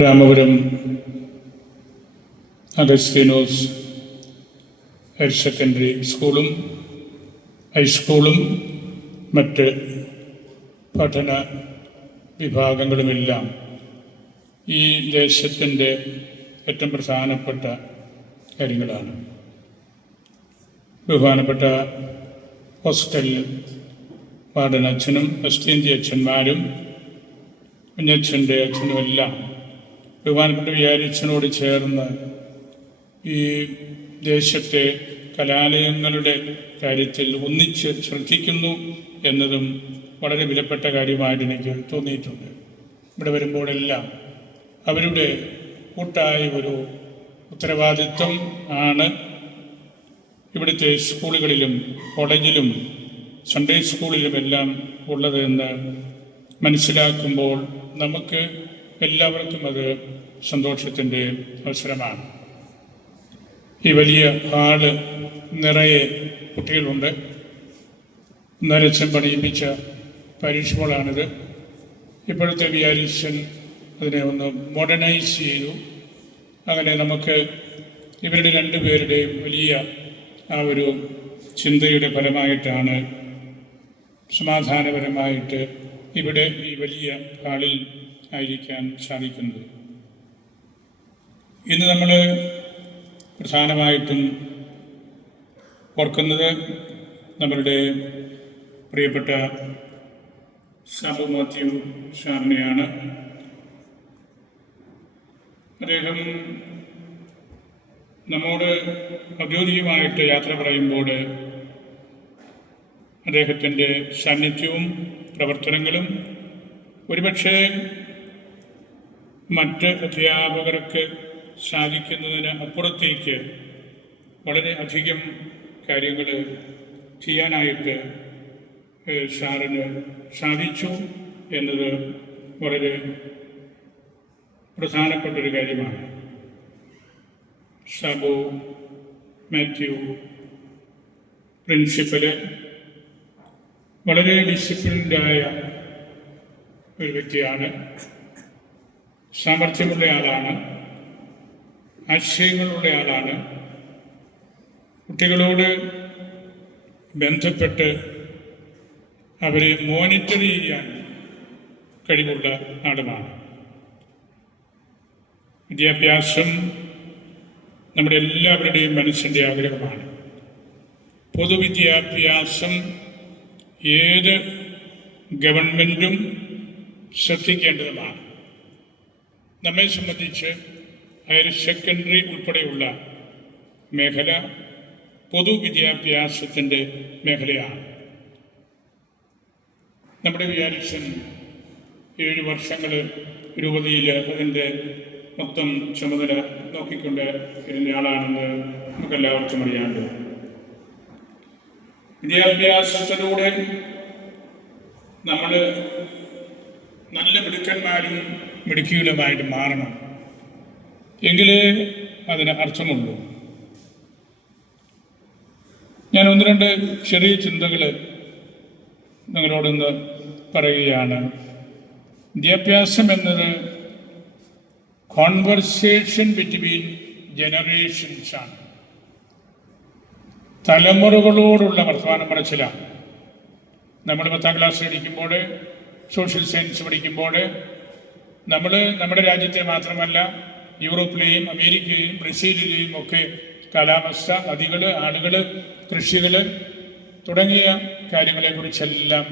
രാമപുരം അഗസ്തീനോസ് higher secondary സ്കൂളും ഹൈസ്കൂളും മറ്റ് പഠന വിഭാഗങ്ങളുമെല്ലാം ഈ ദേശത്തിൻ്റെ ഏറ്റവും പ്രധാനപ്പെട്ട കാര്യങ്ങളാണ്. ബഹുമാനപ്പെട്ട ഹോസ്റ്റൽ വാർഡനച്ഛനും എസ്തീന്തി അച്ഛന്മാരും കുഞ്ഞച്ഛൻ്റെ അച്ഛനുമെല്ലാം ബഹുമാനപ്പെട്ട വികാരിയച്ഛനോട് ചേർന്ന് ഈ ദേശത്തെ കലാലയങ്ങളുടെ കാര്യത്തിൽ ഒന്നിച്ച് ശ്രദ്ധിക്കുന്നു എന്നതും വളരെ വിലപ്പെട്ട കാര്യമായിട്ട് എനിക്ക് തോന്നിയിട്ടുണ്ട്. ഇവിടെ വരുമ്പോഴെല്ലാം അവരുടെ കൂട്ടായ ഒരു ഉത്തരവാദിത്വം ആണ് ഇവിടുത്തെ സ്കൂളുകളിലും കോളേജിലും സൺഡേ സ്കൂളിലുമെല്ലാം ഉള്ളതെന്ന് മനസ്സിലാക്കുമ്പോൾ നമുക്ക് എല്ലാവർക്കും അത് സന്തോഷത്തിൻ്റെ അവസരമാണ്. ഈ വലിയ ഹാള് നിറയെ കുട്ടികളുണ്ട്. നരച്ചൻ പണിയിപ്പിച്ച പാരിഷ് ഹാളാണിത്. ഇപ്പോഴത്തെ വികാരിയച്ഛൻ അതിനെ ഒന്ന് മോഡേണൈസ് ചെയ്തു. അങ്ങനെ നമുക്ക് ഇവരുടെ രണ്ടുപേരുടെയും വലിയ ആ ഒരു ചിന്തയുടെ ഫലമായിട്ടാണ് സമാധാനപരമായിട്ട് ഇവിടെ ഈ വലിയ ഹാളിൽ ആയിരിക്കാൻ സാധിക്കുന്നത്. ഇന്ന് നമ്മൾ പ്രധാനമായിട്ടും ഓർക്കുന്നത് നമ്മളുടെ പ്രിയപ്പെട്ട സാബു മാത്യു സാറിനെയാണ്. അദ്ദേഹം നമ്മോട് ഔദ്യോഗികമായിട്ട് യാത്ര പറയുമ്പോൾ അദ്ദേഹത്തിൻ്റെ സാന്നിധ്യവും പ്രവർത്തനങ്ങളും ഒരുപക്ഷെ മറ്റ് അധ്യാപകർക്ക് സാധിക്കുന്നതിന് അപ്പുറത്തേക്ക് വളരെ അധികം കാര്യങ്ങൾ ചെയ്യാനായിട്ട് സാറിന് സാധിച്ചു എന്നത് വളരെ പ്രധാനപ്പെട്ടൊരു കാര്യമാണ്. സാബു മാത്യു പ്രിൻസിപ്പല് വളരെ ഡിസിപ്ലിൻഡായ ഒരു വ്യക്തിയാണ്. സാമർഥ്യമുള്ള ആളാണ്. ആശയങ്ങളുള്ള ആളാണ്. കുട്ടികളോട് ബന്ധപ്പെട്ട് അവരെ മോണിറ്റർ ചെയ്യാൻ കഴിവുള്ള ആളുമാണ്. വിദ്യാഭ്യാസം നമ്മുടെ എല്ലാവരുടെയും മനസ്സിൻ്റെ ആഗ്രഹമാണ്. പൊതുവിദ്യാഭ്യാസം ഏത് ഗവൺമെൻറ്റും ശ്രദ്ധിക്കേണ്ടതുമാണ്. നമ്മെ സംബന്ധിച്ച് ഹയർ സെക്കൻഡറി ഉൾപ്പെടെയുള്ള മേഖല പൊതുവിദ്യാഭ്യാസത്തിൻ്റെ മേഖലയാണ്. നമ്മുടെ വികാരിയച്ഛൻ 7 വർഷങ്ങൾ രൂപതയിൽ അതിൻ്റെ മൊത്തം ചുമതല നോക്കിക്കൊണ്ട് ഇരുന്നയാളാണെന്ന് നമുക്കെല്ലാവർക്കും അറിയാമല്ലോ. വിദ്യാഭ്യാസത്തിലൂടെ നമ്മൾ നല്ല മിടുക്കന്മാരും മിടുക്കികളുമായിട്ട് മാറണം. എങ്കിലേ അതിന് അർത്ഥമുള്ളൂ. ഞാൻ 1-2 ചെറിയ ചിന്തകൾ നിങ്ങളോടൊന്ന് പറയുകയാണ്. വിദ്യാഭ്യാസം എന്നത് കോൺവെർസേഷൻ ബിറ്റ്വീൻ ജനറേഷൻസാണ്. തലമുറകളോടുള്ള വർത്തമാനം പറച്ചിലാണ്. നമ്മൾ 10ാം ക്ലാസ് പഠിക്കുമ്പോൾ, സോഷ്യൽ സയൻസ് പഠിക്കുമ്പോൾ നമ്മൾ നമ്മുടെ രാജ്യത്തെ മാത്രമല്ല യൂറോപ്പിലെയും അമേരിക്കയിലെയും ബ്രസീലിലെയും ഒക്കെ കാലാവസ്ഥ, നദികൾ, ആളുകൾ, കൃഷികൾ തുടങ്ങിയ കാര്യങ്ങളെക്കുറിച്ചെല്ലാം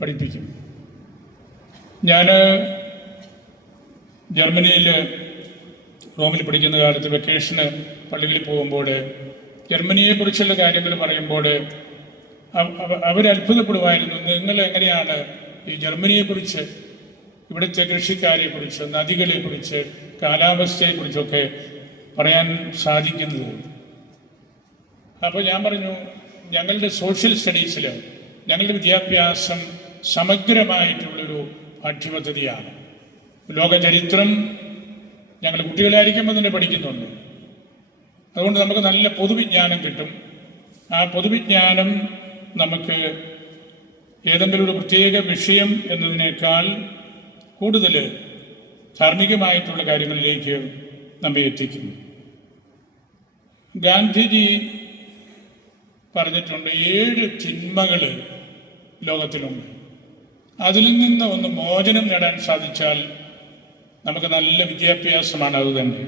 പഠിപ്പിക്കും. ഞാൻ ജർമ്മനിയിൽ റോമിൽ പഠിക്കുന്ന കാലത്ത് വെക്കേഷന് പള്ളികളിൽ പോകുമ്പോൾ ജർമ്മനിയെക്കുറിച്ചുള്ള കാര്യങ്ങൾ പറയുമ്പോൾ അവരത്ഭുതപ്പെടുമായിരുന്നു. നിങ്ങൾ എങ്ങനെയാണ് ഈ ജർമ്മനിയെക്കുറിച്ച്, ഇവിടുത്തെ കൃഷിക്കാരെക്കുറിച്ച്, നദികളെക്കുറിച്ച്, കാലാവസ്ഥയെക്കുറിച്ചൊക്കെ പറയാൻ സാധിക്കുന്നത്? അപ്പോൾ ഞാൻ പറഞ്ഞു, ഞങ്ങളുടെ സോഷ്യൽ സ്റ്റഡീസിൽ ഞങ്ങളുടെ വിദ്യാഭ്യാസം സമഗ്രമായിട്ടുള്ളൊരു പാഠ്യപദ്ധതിയാണ്. ലോകചരിത്രം ഞങ്ങൾ കുട്ടികളായിരിക്കുമ്പോൾ തന്നെ പഠിക്കുന്നുണ്ട്. അതുകൊണ്ട് നമുക്ക് നല്ല പൊതുവിജ്ഞാനം കിട്ടും. ആ പൊതുവിജ്ഞാനം നമുക്ക് ഏതെങ്കിലും ഒരു പ്രത്യേക വിഷയം എന്നതിനേക്കാൾ കൂടുതൽ ധാർമ്മികമായിട്ടുള്ള കാര്യങ്ങളിലേക്ക് നമ്മെ എത്തിക്കുന്നു. ഗാന്ധിജി പറഞ്ഞിട്ടുണ്ട് 7 തിന്മകൾ ലോകത്തിലുണ്ട്. അതിൽ നിന്ന് ഒന്ന് മോചനം നേടാൻ സാധിച്ചാൽ നമുക്ക് നല്ല വിദ്യാഭ്യാസമാണ്. അത് തന്നെ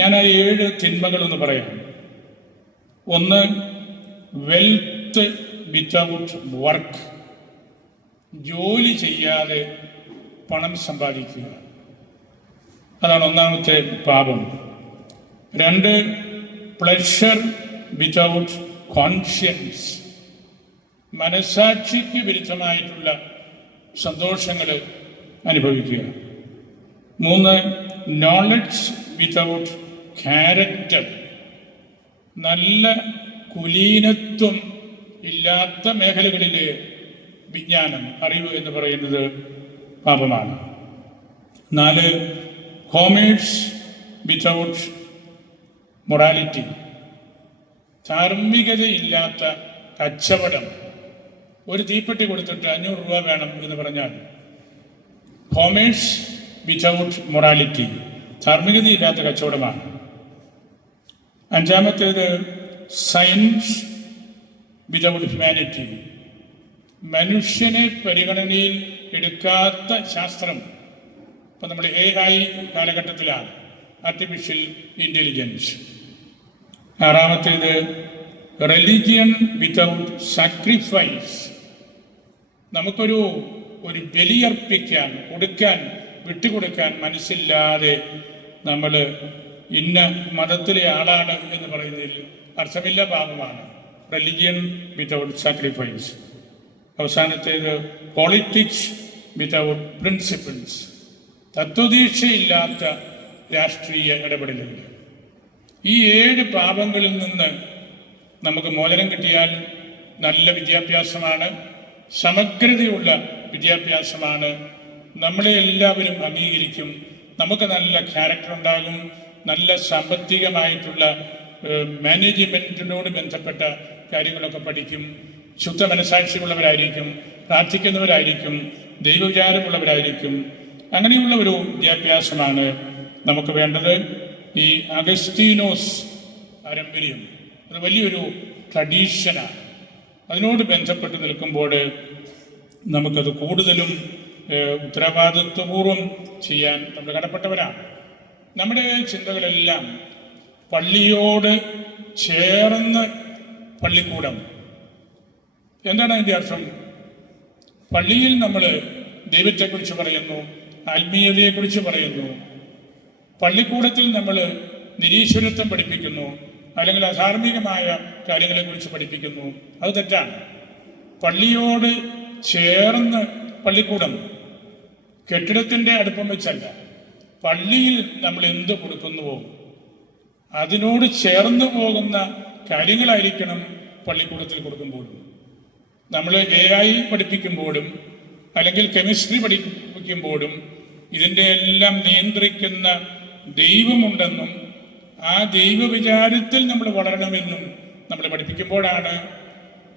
ഞാൻ ആ 7 തിന്മകളൊന്ന് പറയാം. 1, വെൽത്ത് വിത്തൗട്ട് വർക്ക്, ജോലി ചെയ്യാതെ പണം സമ്പാദിക്കുക. അതാണ് ഒന്നാമത്തെ പാപം. 2, പ്ലഷർ വിത്തൗട്ട് കോൺഷ്യൻസ്, മനസാക്ഷിക്ക് വിരുദ്ധമായിട്ടുള്ള സന്തോഷങ്ങൾ അനുഭവിക്കുക. 3, നോളജ് വിത്തൗട്ട് ക്യാരക്ടർ, നല്ല കുലീനത്വം ഇല്ലാത്ത മേഖലകളിലെ വിജ്ഞാനം, അറിവ് എന്ന് പറയുന്നത് പാപമാണ്. 4, കോമേഴ്സ് വിത്തൗട്ട് മൊറാലിറ്റി, ധാർമ്മികതയില്ലാത്ത കച്ചവടം. ഒരു തീപ്പെട്ടി കൊടുത്തിട്ട് 500 രൂപ വേണം എന്ന് പറഞ്ഞാൽ കോമേഴ്സ് വിത്തൗട്ട് മൊറാലിറ്റി, ധാർമ്മികതയില്ലാത്ത കച്ചവടമാണ്. 5-ാമത്തേത് സയൻസ് വിതൗട്ട് ഹ്യൂമാനിറ്റി, മനുഷ്യനെ പരിഗണനയിൽ എടുക്കാത്ത ശാസ്ത്രം. ഇപ്പം നമ്മൾ AI കാലഘട്ടത്തിലാണ്, ആർട്ടിഫിഷ്യൽ ഇൻ്റലിജൻസ്. 6-ാമത്തേത് റിലിജിയൻ വിതൗട്ട് സാക്രിഫൈസ്, നമുക്കൊരു ബലിയർപ്പിക്കാൻ, വിട്ടുകൊടുക്കാൻ മനസ്സില്ലാതെ നമ്മൾ ഇന്ന മതത്തിലെ ആളാണ് എന്ന് പറയുന്നതിൽ അർത്ഥമില്ല, പാപമാണ്. Religion without sacrifice. അവസാനത്തേത് പോളിറ്റിക്സ് വിതൗട്ട് പ്രിൻസിപ്പിൾസ്, തത്വദീക്ഷയില്ലാത്ത രാഷ്ട്രീയ ഇടപെടലുകൾ. ഈ 7 പാപങ്ങളിൽ നിന്ന് നമുക്ക് മോചനം കിട്ടിയാൽ നല്ല വിദ്യാഭ്യാസമാണ്, സമഗ്രതയുള്ള വിദ്യാഭ്യാസമാണ്. നമ്മളെ എല്ലാവരും അംഗീകരിക്കും, നമുക്ക് നല്ല ക്യാരക്ടർ ഉണ്ടാകും, നല്ല സാമ്പത്തികമായിട്ടുള്ള മാനേജ്മെൻറ്റിനോട് ബന്ധപ്പെട്ട കാര്യങ്ങളൊക്കെ പഠിക്കും, ശുദ്ധ മനസാക്ഷിയുള്ളവരായിരിക്കും, പ്രാർത്ഥിക്കുന്നവരായിരിക്കും, ദൈവവിചാരമുള്ളവരായിരിക്കും. അങ്ങനെയുള്ള ഒരു വിദ്യാഭ്യാസമാണ് നമുക്ക് വേണ്ടത്. ഈ അഗസ്റ്റീനോസ് പാരമ്പര്യം അത് വലിയൊരു ട്രഡീഷനാണ്. അതിനോട് ബന്ധപ്പെട്ട് നിൽക്കുമ്പോൾ നമുക്കത് കൂടുതലും ഉത്തരവാദിത്വപൂർവം ചെയ്യാൻ നമ്മൾ കടപ്പെട്ടവരാണ്. നമ്മുടെ ചിന്തകളെല്ലാം പള്ളിയോട് ചേർന്ന് പള്ളിക്കൂടം. എന്താണ് അതിൻ്റെ അർത്ഥം? പള്ളിയിൽ നമ്മൾ ദൈവത്തെക്കുറിച്ച് പറയുന്നു, ആത്മീയതയെക്കുറിച്ച് പറയുന്നു. പള്ളിക്കൂടത്തിൽ നമ്മൾ നിരീശ്വരത്വം പഠിപ്പിക്കുന്നു, അല്ലെങ്കിൽ അധാർമികമായ കാര്യങ്ങളെക്കുറിച്ച് പഠിപ്പിക്കുന്നു. അത് തെറ്റാണ്. പള്ളിയോട് ചേർന്ന് പള്ളിക്കൂടം, കെട്ടിടത്തിൻ്റെ അടുപ്പം വെച്ചല്ല. പള്ളിയിൽ നമ്മൾ എന്ത് കൊടുക്കുന്നുവോ അതിനോട് ചേർന്ന് പോകുന്ന കാര്യങ്ങളായിരിക്കണം പള്ളിക്കൂടത്തിൽ കൊടുക്കുമ്പോഴും. നമ്മൾ AI പഠിപ്പിക്കുമ്പോഴും അല്ലെങ്കിൽ കെമിസ്ട്രി പഠിപ്പിക്കുമ്പോഴും ഇതിൻ്റെ എല്ലാം നിയന്ത്രിക്കുന്ന ദൈവമുണ്ടെന്നും ആ ദൈവവിചാരത്തിൽ നമ്മൾ വളരണമെന്നും നമ്മൾ പഠിപ്പിക്കുമ്പോഴാണ്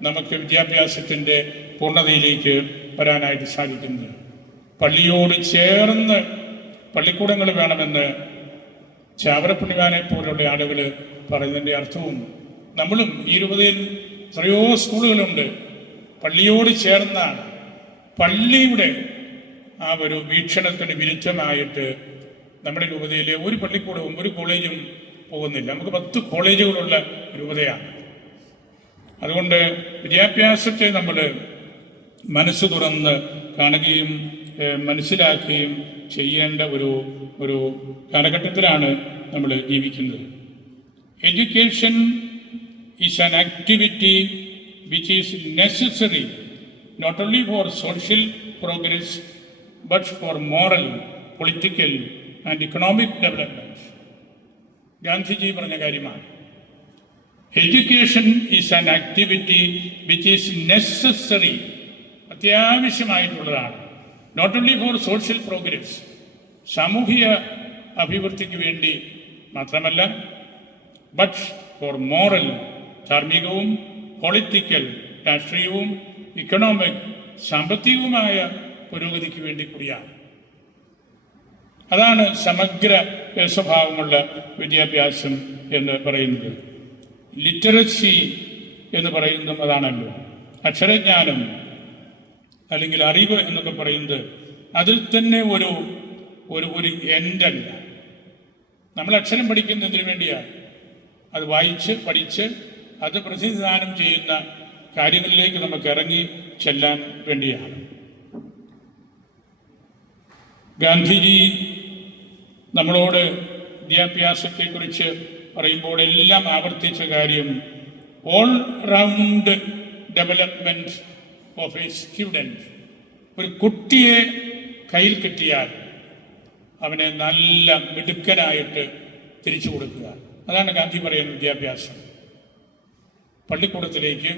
നമുക്ക് വിദ്യാഭ്യാസത്തിൻ്റെ പൂർണ്ണതയിലേക്ക് വരാനായിട്ട് സാധിക്കുന്നത്. പള്ളിയോട് ചേർന്ന് പള്ളിക്കൂടങ്ങൾ വേണമെന്ന് ചാവറപ്പുണ്ണിമാനെ പോലുള്ള ആളുകൾ പറയുന്നതിൻ്റെ അർത്ഥവും നമ്മളും ഈ രൂപതയിൽ എത്രയോ സ്കൂളുകളുണ്ട് പള്ളിയോട് ചേർന്നാണ്. പള്ളിയുടെ ആ ഒരു വീക്ഷണത്തിന് വിരുദ്ധമായിട്ട് നമ്മുടെ രൂപതയിലെ ഒരു പള്ളിക്കൂടവും ഒരു കോളേജും പോകുന്നില്ല. നമുക്ക് 10 കോളേജുകളുള്ള രൂപതയാണ്. അതുകൊണ്ട് വിദ്യാഭ്യാസത്തെ നമ്മൾ മനസ്സ് തുറന്ന് കാണുകയും മനസ്സിലാക്കുകയും ചെയ്യേണ്ട ഒരു കാലഘട്ടത്തിലാണ് നമ്മൾ ജീവിക്കുന്നത്. Education is an activity which is necessary not only for social progress but for moral, political and economic development. Gandhiji പറഞ്ഞ കാര്യമാണ്. Education is an activity which is necessary, അത്യാവശ്യമായിട്ടുള്ളതാണ്. Not only for social progress, സാമൂഹിക അഭിവൃദ്ധിക്ക് വേണ്ടി മാത്രമല്ല, but for moral, ധാർമ്മികവും political, രാഷ്ട്രീയവും economic, സാമ്പത്തികവുമായ പുരോഗതിക്ക് വേണ്ടി കൂടിയാണ്. അതാണ് സമഗ്ര സ്വഭാവമുള്ള വിദ്യാഭ്യാസം എന്ന് പറയുന്നത്. ലിറ്ററസി എന്ന് പറയുന്നതും അതാണല്ലോ. അക്ഷരജ്ഞാനം അല്ലെങ്കിൽ അറിവ് എന്നൊക്കെ പറയുന്നത് അതിൽ തന്നെ ഒരു ഒരു ഒരു എൻഡല്ല. നമ്മൾ അക്ഷരം പഠിക്കുന്നതിന് വേണ്ടിയാണ്. അത് വായിച്ച് പഠിച്ച് അത് പ്രതിനിധാനം ചെയ്യുന്ന കാര്യങ്ങളിലേക്ക് നമുക്ക് ഇറങ്ങി ചെല്ലാൻ വേണ്ടിയാണ്. ഗാന്ധിജി നമ്മളോട് വിദ്യാഭ്യാസത്തെക്കുറിച്ച് പറയുമ്പോൾ എല്ലാം ആവർത്തിച്ച കാര്യം all round development of A student. ഒരു കുട്ടിയെ കയ്യിൽ കിട്ടിയാൽ അവനെ നല്ല മിടുക്കനായിട്ട് തിരിച്ചു കൊടുക്കുക. അതാണ് ഗാന്ധി പറയുന്ന വിദ്യാഭ്യാസം. പള്ളിക്കൂടത്തിലേക്ക്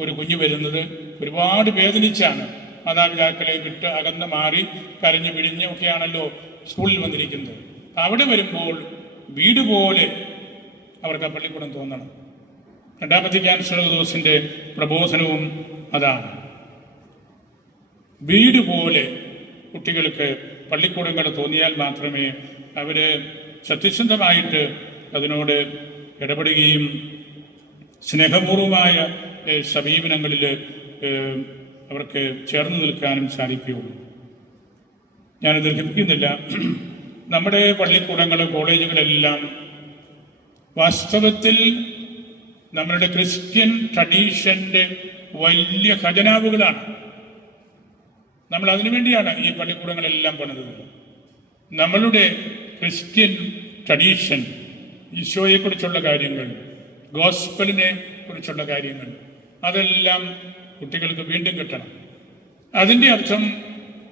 ഒരു കുഞ്ഞ് വരുന്നത് ഒരുപാട് വേദനിച്ചാണ്. മാതാപിതാക്കളെ വിട്ട് അകന്ന് മാറി കരഞ്ഞു പിഴിഞ്ഞ് ഒക്കെയാണല്ലോ സ്കൂളിൽ വന്നിരിക്കുന്നത്. അവിടെ വരുമ്പോൾ വീട് പോലെ അവർക്ക് ആ പള്ളിക്കൂടം തോന്നണം. രണ്ടാമത്തെ ക്യാൻസർ പ്രബോധനവും അതാണ്. വീട് പോലെ കുട്ടികൾക്ക് പള്ളിക്കൂടങ്ങൾ തോന്നിയാൽ മാത്രമേ അവർ സത്യസന്ധമായിട്ട് അതിനോട് ഇടപെടുകയും സ്നേഹപൂർവമായ സമീപനങ്ങളിൽ അവർക്ക് ചേർന്ന് നിൽക്കാനും സാധിക്കുകയുള്ളൂ. ഞാനത് ദീർഘിപ്പിക്കുന്നില്ല. നമ്മുടെ പള്ളിക്കൂടങ്ങൾ, കോളേജുകളെല്ലാം വാസ്തവത്തിൽ നമ്മളുടെ ക്രിസ്ത്യൻ ട്രഡീഷൻ്റെ വലിയ ഖജനാവുകളാണ്. നമ്മൾ അതിനുവേണ്ടിയാണ് ഈ പള്ളിക്കൂടങ്ങളെല്ലാം പണിതത്. നമ്മളുടെ ക്രിസ്ത്യൻ ട്രഡീഷൻ, ഈശോയെക്കുറിച്ചുള്ള കാര്യങ്ങൾ, ഗോസ്പലിനെ കുറിച്ചുള്ള കാര്യങ്ങൾ, അതെല്ലാം കുട്ടികൾക്ക് വീണ്ടും കിട്ടണം. അതിൻ്റെ അർത്ഥം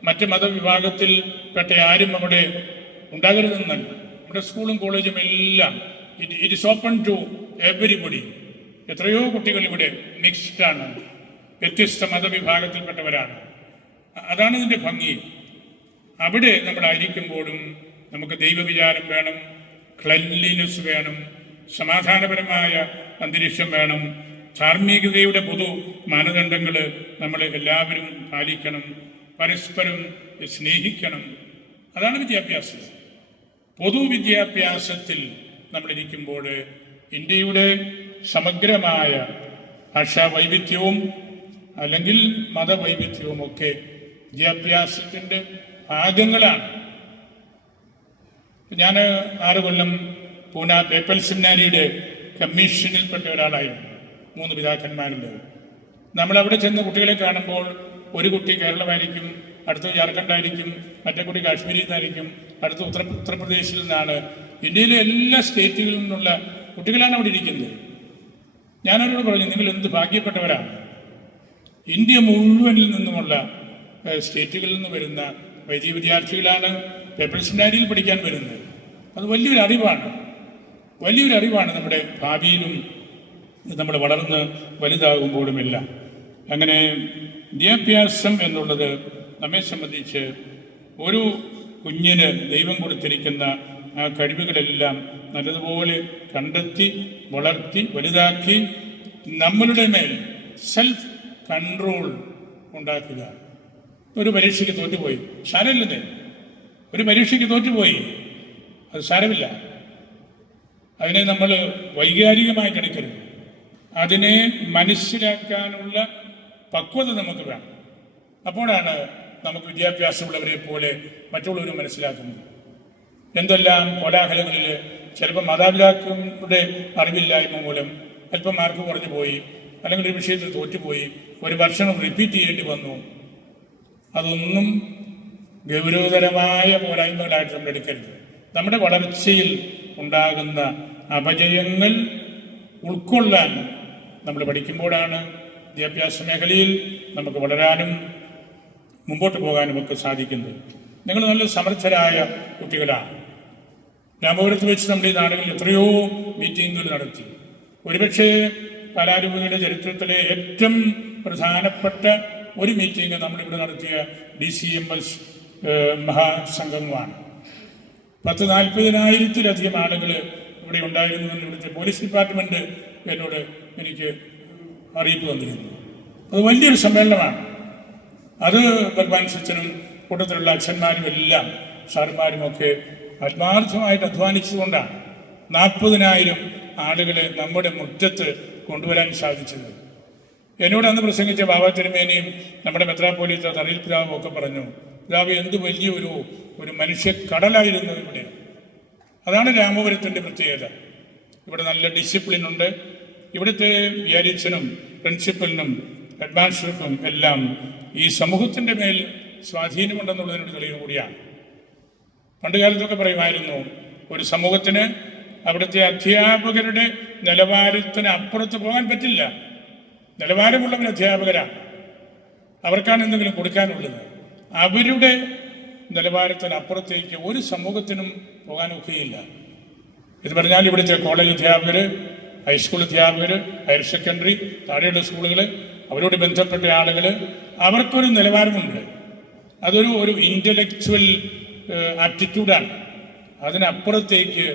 മറ്റ് മതവിഭാഗത്തിൽ പെട്ട ആരും അവിടെ ഉണ്ടാകരുതെന്നല്ല. നമ്മുടെ സ്കൂളും കോളേജും എല്ലാം it is open to everybody. എത്രയോ കുട്ടികൾ ഇവിടെ മിക്സ്ഡാണ്, വ്യത്യസ്ത മതവിഭാഗത്തിൽപ്പെട്ടവരാണ്. അതാണ് ഇതിൻ്റെ ഭംഗി. അവിടെ നമ്മളായിരിക്കുമ്പോഴും നമുക്ക് ദൈവവിചാരം വേണം, ക്ലെൻലിനെസ് വേണം, സമാധാനപരമായ അന്തരീക്ഷം വേണം, ധാർമ്മികതയുടെ പൊതു മാനദണ്ഡങ്ങൾ നമ്മൾ എല്ലാവരും പാലിക്കണം, പരസ്പരം സ്നേഹിക്കണം. അതാണ് വിദ്യാഭ്യാസം. പൊതുവിദ്യാഭ്യാസത്തിൽ നമ്മളിരിക്കുമ്പോൾ ഇന്ത്യയുടെ സമഗ്രമായ ഭാഷാ വൈവിധ്യവും അല്ലെങ്കിൽ മതവൈവിധ്യവും ഒക്കെ വിദ്യാഭ്യാസത്തിൻ്റെ ഭാഗങ്ങളാണ്. ഞാൻ 6 കൊല്ലം പൂന പേപ്പൽ സെമിനാരിയുടെ കമ്മീഷനിൽപ്പെട്ട ഒരാളായിരുന്നു. 3 പിതാക്കന്മാരുണ്ട്. നമ്മളവിടെ ചെന്ന് കുട്ടികളെ കാണുമ്പോൾ ഒരു കുട്ടി കേരളമായിരിക്കും, അടുത്ത ജാർഖണ്ഡായിരിക്കും, മറ്റേ കുട്ടി കാശ്മീരിൽ നിന്നായിരിക്കും, അടുത്ത ഉത്തർപ്രദേശിൽ നിന്നാണ്. ഇന്ത്യയിലെ എല്ലാ സ്റ്റേറ്റുകളിൽ നിന്നുള്ള കുട്ടികളാണ് അവിടെ ഇരിക്കുന്നത്. ഞാനവരോട് പറഞ്ഞു, നിങ്ങൾ എന്ത് ഭാഗ്യപ്പെട്ടവരാണ്. ഇന്ത്യ മുഴുവനിൽ നിന്നുമുള്ള സ്റ്റേറ്റുകളിൽ നിന്ന് വരുന്ന വൈദിക വിദ്യാർത്ഥികളാണ് പേപ്പൽ സെമിനാരിയിൽ പഠിക്കാൻ വരുന്നത്. അത് വലിയൊരു അറിവാണ് നമ്മുടെ ഭാവിയിലും നമ്മൾ വളർന്ന് വലുതാകുമ്പോഴുമെല്ലാം. അങ്ങനെ വിദ്യാഭ്യാസം എന്നുള്ളത് നമ്മെ സംബന്ധിച്ച് ഒരു കുഞ്ഞിന് ദൈവം കൊടുത്തിരിക്കുന്ന ആ കഴിവുകളെല്ലാം നല്ലതുപോലെ കണ്ടെത്തി വളർത്തി വലുതാക്കി നമ്മളുടെ മേൽ സെൽഫ് കൺട്രോൾ ഉണ്ടാക്കുക. ഒരു പരീക്ഷയ്ക്ക് തോറ്റുപോയി, സാരമില്ലതേ. ഒരു പരീക്ഷയ്ക്ക് തോറ്റുപോയി, അത് സാരമില്ല. അതിനെ നമ്മൾ വൈകാരികമായിട്ട് എടുക്കരുത്. അതിനെ മനസ്സിലാക്കാനുള്ള പക്വത നമുക്ക് വേണം. അപ്പോഴാണ് നമുക്ക് വിദ്യാഭ്യാസമുള്ളവരെ പോലെ മറ്റുള്ളവരും മനസ്സിലാക്കുന്നത്. എന്തെല്ലാം കോലാഹലങ്ങളിൽ ചിലപ്പോൾ മാതാപിതാക്കളുടെ അറിവില്ലായ്മ മൂലം അല്പം മാർക്ക് കുറഞ്ഞു പോയി, അല്ലെങ്കിൽ ഒരു വിഷയത്തിൽ തോറ്റുപോയി, ഒരു വർഷം റിപ്പീറ്റ് ചെയ്യേണ്ടി വന്നു. അതൊന്നും ഗൗരവതരമായ പോരായ്മകളായിട്ട് നമ്മൾ എടുക്കരുത്. നമ്മുടെ വളർച്ചയിൽ ഉണ്ടാകുന്ന അപജയങ്ങൾ ഉൾക്കൊള്ളാൻ നമ്മൾ പഠിക്കുമ്പോഴാണ് വിദ്യാഭ്യാസ മേഖലയിൽ നമുക്ക് വളരാനും മുമ്പോട്ട് പോകാനും ഒക്കെ സാധിക്കുന്നത്. നിങ്ങൾ നല്ല സമർത്ഥരായ കുട്ടികളാണ്. രാമപുരത്ത് വെച്ച് നമ്മുടെ ഈ നാടുകളിൽ എത്രയോ മീറ്റിങ്ങുകൾ നടത്തി. ഒരുപക്ഷെ കലാരൂപങ്ങളുടെ ചരിത്രത്തിലെ ഏറ്റവും പ്രധാനപ്പെട്ട ഒരു മീറ്റിംഗ് നമ്മളിവിടെ നടത്തിയ DCMS മഹാസംഗമമാണ്. 40,000-ത്തിലധികം ആളുകൾ ഇവിടെ ഉണ്ടായിരുന്നു എന്ന് ഇവിടുത്തെ പോലീസ് ഡിപ്പാർട്ട്മെൻറ്റ് എന്നോട് എനിക്ക് അറിയിപ്പ് തന്നിരുന്നു. അത് വലിയൊരു സമ്മേളനമാണ്. അത് ഭഗവാൻ സച്ചനും കൂട്ടത്തിലുള്ള അച്ഛന്മാരും എല്ലാം സാറുമാരുമൊക്കെ ആത്മാർത്ഥമായിട്ട് അധ്വാനിച്ചുകൊണ്ടാണ് 40,000 ആളുകളെ നമ്മുടെ മുറ്റത്ത് കൊണ്ടുവരാൻ സാധിച്ചത്. എന്നോട് അന്ന് പ്രസംഗിച്ച ബാബ തിരുമേനിയും നമ്മുടെ മെത്രാപ്പോലീത്ത തറയിൽ പിതാവും ഒക്കെ പറഞ്ഞു, പിതാവ് എന്ത് വലിയ ഒരു മനുഷ്യ കടലായിരുന്നു ഇവിടെ. അതാണ് രാമപുരത്തിൻ്റെ പ്രത്യേകത. ഇവിടെ നല്ല ഡിസിപ്ലിൻ ഉണ്ട്. ഇവിടുത്തെ വികാരിയച്ഛനും പ്രിൻസിപ്പലിനും ഹെഡ്മാസ്റ്റർക്കും എല്ലാം ഈ സമൂഹത്തിൻ്റെ മേൽ സ്വാധീനമുണ്ടെന്നുള്ളതിനൊരു തെളിവ് കൂടിയാണ്. പണ്ട് കാലത്തൊക്കെ പറയുമായിരുന്നു, ഒരു സമൂഹത്തിന് അവിടുത്തെ അധ്യാപകരുടെ നിലവാരത്തിന് അപ്പുറത്ത് പോകാൻ പറ്റില്ല. നിലവാരമുള്ളവർ അധ്യാപകരാണ്, അവർക്കാണ് എന്തെങ്കിലും കൊടുക്കാനുള്ളത്. അവരുടെ നിലവാരത്തിന് അപ്പുറത്തേക്ക് ഒരു സമൂഹത്തിനും പോകാൻ ഒക്കെയില്ല. ഇത് പറഞ്ഞാൽ ഇവിടുത്തെ കോളേജ് അധ്യാപകർ, ഹൈസ്കൂൾ അധ്യാപകർ, ഹയർ സെക്കൻഡറി, താഴെയുള്ള സ്കൂളുകൾ, അവരോട് ബന്ധപ്പെട്ട ആളുകൾ, അവർക്കൊരു നിലവാരമുണ്ട്. അതൊരു ഇൻ്റലക്ച്വൽ ആപ്റ്റിറ്റ്യൂഡാണ്. അതിനപ്പുറത്തേക്ക്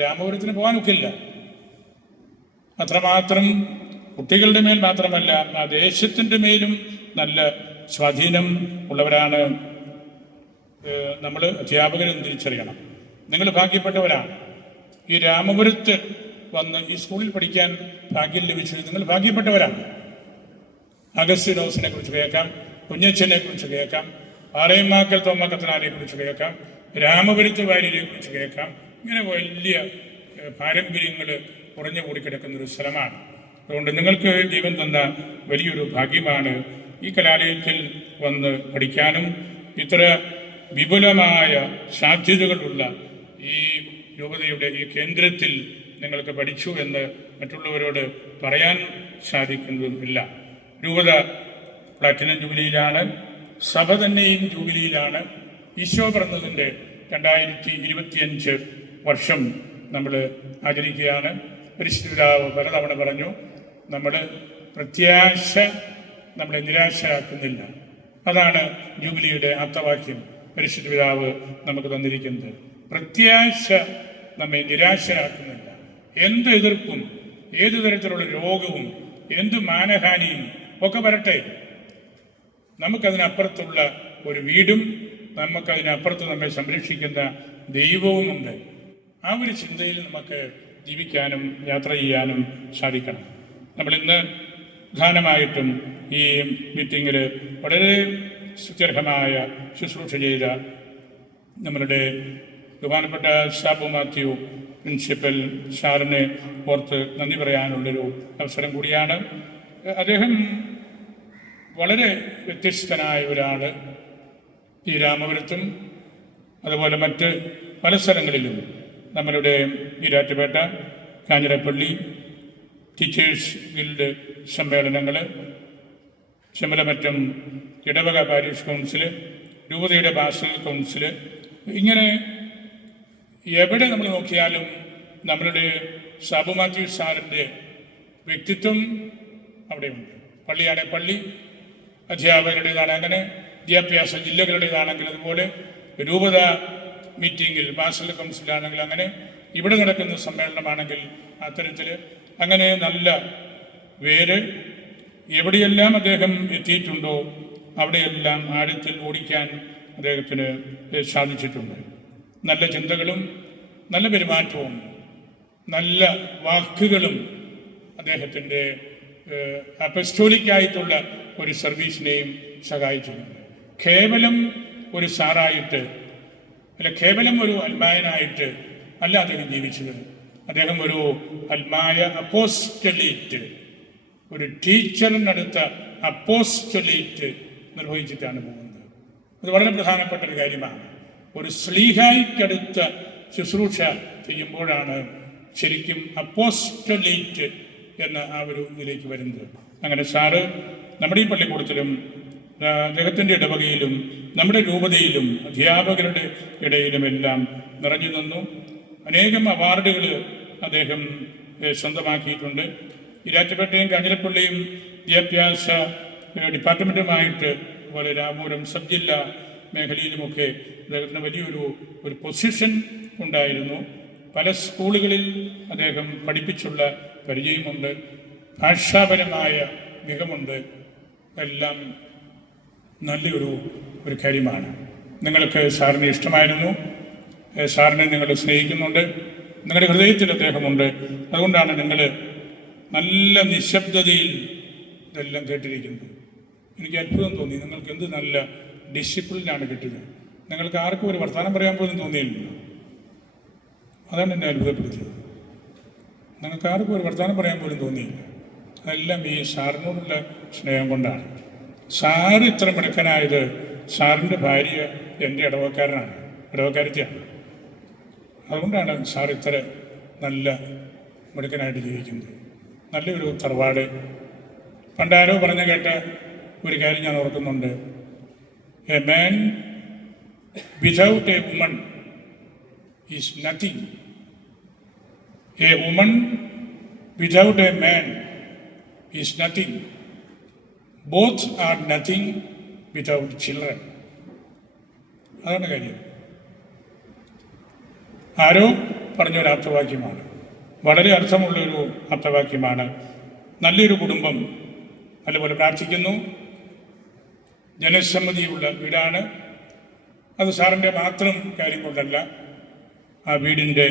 രാമപുരത്തിന് പോകാനൊക്കില്ല. അത്രമാത്രം കുട്ടികളുടെ മേൽ മാത്രമല്ല, ആ ദേശത്തിൻ്റെ മേലും നല്ല സ്വാധീനം ഉള്ളവരാണ് നമ്മൾ അധ്യാപകരും തിരിച്ചറിയണം. നിങ്ങൾ ഭാഗ്യപ്പെട്ടവരാണ്. ഈ രാമപുരത്ത് വന്ന് ഈ സ്കൂളിൽ പഠിക്കാൻ ഭാഗ്യം ലഭിച്ചത് നിങ്ങൾ ഭാഗ്യപ്പെട്ടവരാണ്. അഗസ്റ്റിനോസിനെ കുറിച്ച് കേൾക്കാം, കുഞ്ഞച്ചനെ കുറിച്ച് കേൾക്കാം, പാളയമാക്കൽ തോമക്കത്തനാരെ കുറിച്ച് കേൾക്കാം, രാമപുരത്ത് വാര്യരെ കുറിച്ച് കേൾക്കാം. ഇങ്ങനെ വലിയ പാരമ്പര്യങ്ങൾ കുറഞ്ഞു കൂടിക്കിടക്കുന്നൊരു സ്ഥലമാണ്. അതുകൊണ്ട് നിങ്ങൾക്ക് ദൈവം തന്ന വലിയൊരു ഭാഗ്യമാണ് ഈ കലാലയത്തിൽ വന്ന് പഠിക്കാനും ഇത്ര വിപുലമായ സാധ്യതകളുള്ള ഈ രൂപതയുടെ ഈ കേന്ദ്രത്തിൽ നിങ്ങൾക്ക് പഠിച്ചു എന്ന് മറ്റുള്ളവരോട് പറയാൻ സാധിക്കുന്നതുമില്ല. രൂപത പ്ലാറ്റിനം ജൂബിലിയിലാണ്, സഭ തന്നെയും ജൂബിലിയിലാണ്. ഈശോ പിറന്നതിൻ്റെ 2025 വർഷം നമ്മൾ ആചരിക്കുകയാണ്. പരിശുദ്ധ പിതാവ് പലതവണ പറഞ്ഞു, നമ്മൾ പ്രത്യാശ നമ്മളെ നിരാശരാക്കുന്നില്ല. അതാണ് ജൂബിലിയുടെ ആപ്തവാക്യം പരിശുദ്ധ പിതാവ് നമുക്ക് തന്നിരിക്കുന്നത്. പ്രത്യാശ നമ്മെ നിരാശരാക്കുന്നില്ല. എന്ത് എതിർപ്പും, ഏതു തരത്തിലുള്ള രോഗവും, എന്ത് മാനഹാനിയും ഒക്കെ വരട്ടെ, നമുക്കതിനപ്പുറത്തുള്ള ഒരു വീടും നമുക്കതിനപ്പുറത്ത് നമ്മെ സംരക്ഷിക്കുന്ന ദൈവവുമുണ്ട്. ആ ഒരു ചിന്തയിൽ നമുക്ക് ജീവിക്കാനും യാത്ര ചെയ്യാനും സാധിക്കണം. നമ്മളിന്ന് പ്രധാനമായിട്ടും ഈ മീറ്റിങ്ങിൽ വളരെ സ്തുത്യർഹമായ ശുശ്രൂഷ ചെയ്ത നമ്മളുടെ ബഹുമാനപ്പെട്ട സാബു മാത്യു പ്രിൻസിപ്പൽ സാറിനെ ഓർത്ത് നന്ദി പറയാനുള്ളൊരു അവസരം കൂടിയാണ്. അദ്ദേഹം വളരെ വ്യത്യസ്തനായ ഒരാൾ. ഈ രാമപുരത്തും അതുപോലെ മറ്റ് പല സ്ഥലങ്ങളിലും നമ്മളുടെ ഈരാറ്റുപേട്ട, കാഞ്ഞിരപ്പള്ളി ടീച്ചേഴ്സ് ഗിൽഡ് സമ്മേളനങ്ങൾ, ചെമ്മലമറ്റം ഇടവക പാരിഷ് കൗൺസിൽ, രൂപതയുടെ പാസ്റ്ററൽ കൗൺസിൽ, ഇങ്ങനെ എവിടെ നമ്മൾ നോക്കിയാലും നമ്മളുടെ സാബു മാത്യു സാറിൻ്റെ വ്യക്തിത്വം അവിടെയുണ്ട്. പള്ളിയാണെങ്കിൽ പള്ളി, അധ്യാപകരുടേതാണ് അങ്ങനെ, വിദ്യാഭ്യാസ ജില്ലകളുടേതാണെങ്കിൽ അതുപോലെ, രൂപത മീറ്റിങ്ങിൽ പാസ്റ്ററൽ കൗൺസിലാണെങ്കിൽ അങ്ങനെ, ഇവിടെ നടക്കുന്ന സമ്മേളനമാണെങ്കിൽ അത്തരത്തിൽ അങ്ങനെ നല്ല വേര് എവിടെയെല്ലാം അദ്ദേഹം എത്തിയിട്ടുണ്ടോ അവിടെയെല്ലാം ആഴത്തിൽ ഓടിക്കാൻ അദ്ദേഹത്തിന് സാധിച്ചിട്ടുണ്ട്. നല്ല ചിന്തകളും നല്ല പെരുമാറ്റവും നല്ല വാക്കുകളും അദ്ദേഹത്തിൻ്റെ അപ്പസ്റ്റോലിക്കായിട്ടുള്ള ഒരു സർവീസിനെയും സഹായിച്ചിട്ടുണ്ട്. കേവലം ഒരു സാറായിട്ട് അല്ല, കേവലം ഒരു അൽമായനായിട്ട് അല്ല അദ്ദേഹം ജീവിച്ചത്. അദ്ദേഹം ഒരു അൽമായ അപ്പോസ്റ്റലേറ്റ്, ഒരു ടീച്ചറിനടുത്ത അപ്പോസ്റ്റലേറ്റ് നിർവഹിച്ചിട്ടാണ് പോകുന്നത്. അത് വളരെ പ്രധാനപ്പെട്ട ഒരു കാര്യമാണ്. ഒരു സ്ലീഹായിക്കടുത്ത ശുശ്രൂഷ ചെയ്യുമ്പോഴാണ് ശരിക്കും അപ്പോസ്റ്റലേറ്റ് എന്ന ആ ഒരു ഇതിലേക്ക് വരുന്നത്. അങ്ങനെ സാറ് നമ്മുടെ ഈ പള്ളിക്കൂടത്തിലും അദ്ദേഹത്തിൻ്റെ ഇടവകയിലും നമ്മുടെ രൂപതയിലും അധ്യാപകരുടെ ഇടയിലുമെല്ലാം നിറഞ്ഞു നിന്നു. അനേകം അവാർഡുകൾ അദ്ദേഹം സ്വന്തമാക്കിയിട്ടുണ്ട്. ഈരാറ്റുപേട്ടയും കാഞ്ഞിരപ്പള്ളിയും വിദ്യാഭ്യാസ ഡിപ്പാർട്ട്മെൻറ്റുമായിട്ട് അതുപോലെ രാമപുരം സബ് ജില്ലാ മേഖലയിലുമൊക്കെ അദ്ദേഹത്തിന് വലിയൊരു പൊസിഷൻ ഉണ്ടായിരുന്നു. പല സ്കൂളുകളിൽ അദ്ദേഹം പഠിപ്പിച്ചുള്ള പരിചയമുണ്ട്, ഭാഷാപരമായ മികവുണ്ട്. എല്ലാം നല്ലൊരു കാര്യമാണ്. നിങ്ങൾക്ക് സാറിനെ ഇഷ്ടമായിരുന്നു, സാറിനെ നിങ്ങൾ സ്നേഹിക്കുന്നുണ്ട്, നിങ്ങളുടെ ഹൃദയത്തിൽ അദ്ദേഹമുണ്ട്. അതുകൊണ്ടാണ് നിങ്ങൾ നല്ല നിശബ്ദതയിൽ ഇതെല്ലാം കേട്ടിരിക്കുന്നത്. എനിക്ക് അത്ഭുതം തോന്നി. നിങ്ങൾക്ക് എന്ത് നല്ല ഡിസിപ്ലിനാണ് കിട്ടിയത്. നിങ്ങൾക്ക് ആർക്കും ഒരു വർത്തമാനം പറയാൻ പോലും തോന്നിയില്ലല്ലോ. അതാണ് എന്നെ അത്ഭുതപ്പെടുത്തിയത്. നിങ്ങൾക്ക് ആർക്കും ഒരു വർത്തമാനം പറയാൻ പോലും തോന്നിയില്ല. അതെല്ലാം ഈ സാറിനോടുള്ള സ്നേഹം കൊണ്ടാണ്. സാറ് ഇത്ര മിടുക്കനായത് സാറിൻ്റെ ഭാര്യ എൻ്റെ ഇടവക്കാരത്തിയാണ്. അതുകൊണ്ടാണ് സാർ ഇത്ര നല്ല മിടുക്കനായിട്ട് ജീവിക്കുന്നത്. നല്ലൊരു തറവാട്. പണ്ടാരോ പറഞ്ഞു കേട്ട ഒരു കാര്യം ഞാൻ ഓർക്കുന്നുണ്ട്. A man without A woman is nothing. A woman without a man is nothing. Both are nothing without children. അതാണ് കാര്യം. ആരോ പറഞ്ഞൊരു ആപ്തവാക്യമാണ്, വളരെ അർത്ഥമുള്ളൊരു ആപ്തവാക്യമാണ്. നല്ലൊരു കുടുംബം നല്ലപോലെ പ്രാർത്ഥിക്കുന്നു, ജനസമ്മതിയുള്ള വീടാണ്. അത് സാറിൻ്റെ മാത്രം കാര്യം കൊണ്ടല്ല, ആ വീടിൻ്റെ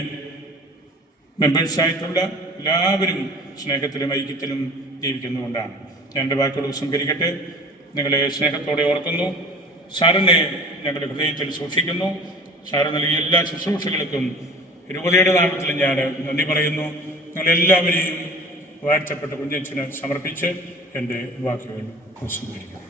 മെമ്പേഴ്സായിട്ടുള്ള എല്ലാവരും സ്നേഹത്തിലും ഐക്യത്തിലും ജീവിക്കുന്നുകൊണ്ടാണ്. ഞാൻ എൻ്റെ വാക്കുകൾ സംഭരിക്കട്ടെ. നിങ്ങളെ സ്നേഹത്തോടെ ഓർക്കുന്നു. സാറിനെ ഞങ്ങളുടെ ഹൃദയത്തിൽ സൂക്ഷിക്കുന്നു. സാറ് നൽകിയ എല്ലാ ശുശ്രൂഷകൾക്കും രൂപതയുടെ നാമത്തിൽ ഞാൻ നന്ദി പറയുന്നു. നിങ്ങളെല്ലാവരെയും വാഴ്ത്തപ്പെട്ട കുഞ്ഞച്ചന് സമർപ്പിച്ച് എൻ്റെ വാക്കുകൾ ഉപസംഹരിക്കുന്നു.